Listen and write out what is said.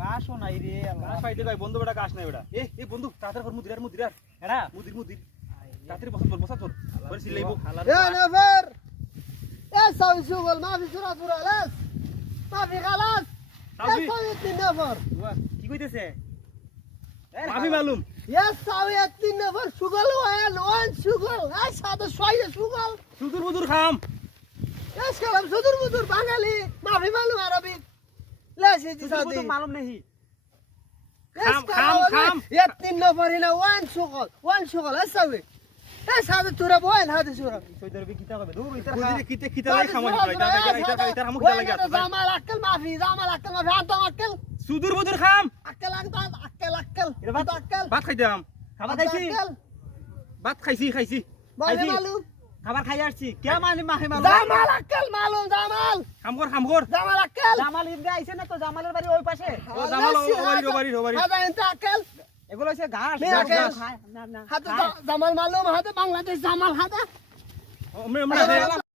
গাছও নাই রে গাছ পাইতে কই বন্ধু বেটা গাছ নাই বেটা এ বন্ধু তাড়াতাড়ি কর মুদির এডা মুদির তাড়াতাড়ি বসা তোর বলে সিলাইবো يا نفر يا سوي شغل ما في سرعة خلاص ما في خلاص يا سوي. سوي 2 نفر কি কইতেছে মাফি মালুম يا سوي 2 نفر شغل وين شغل ايش هذا شوية شغل সুদূর বুদুর খাম ايش كلام صدر مدر بنغالي ما في معلوم عربي ليش يجي তুই صديق তো মালুম নেই ايش خام. كلام يا 2 نفر هنا وين شغل ايش سوي ايش هذا التراب وين هذا التراب সৈদরবি কিতা কবে দূর ইতার বুঝিরে কিতে লাগে সময় এটা হামু কিতা লাগে وين زعمال اكل ما في عندهم اكل সুদূর বুদুর খাম اكل اكل এটা ভাত ভাত খাইতাম খাবার খাইছি ভাত খাইছি ما في খাইছি। معلوم খাবার খাই আসছি কে মানে মাহে মালুম زعمال اكل معلوم زعمال খামগর زعمال اكل জামাল ঈদগাহ আইছে না তো জামালের বাড়ি ওই পাশে ও জামাল ওবাড়ি هذا انت اكل এগুলো হচ্ছে ঘাস মেয়ে ঘাস, ঘাস। খায়। না না هذا زعمال معلوم هذا بنغلاديش زعمال هذا আমরা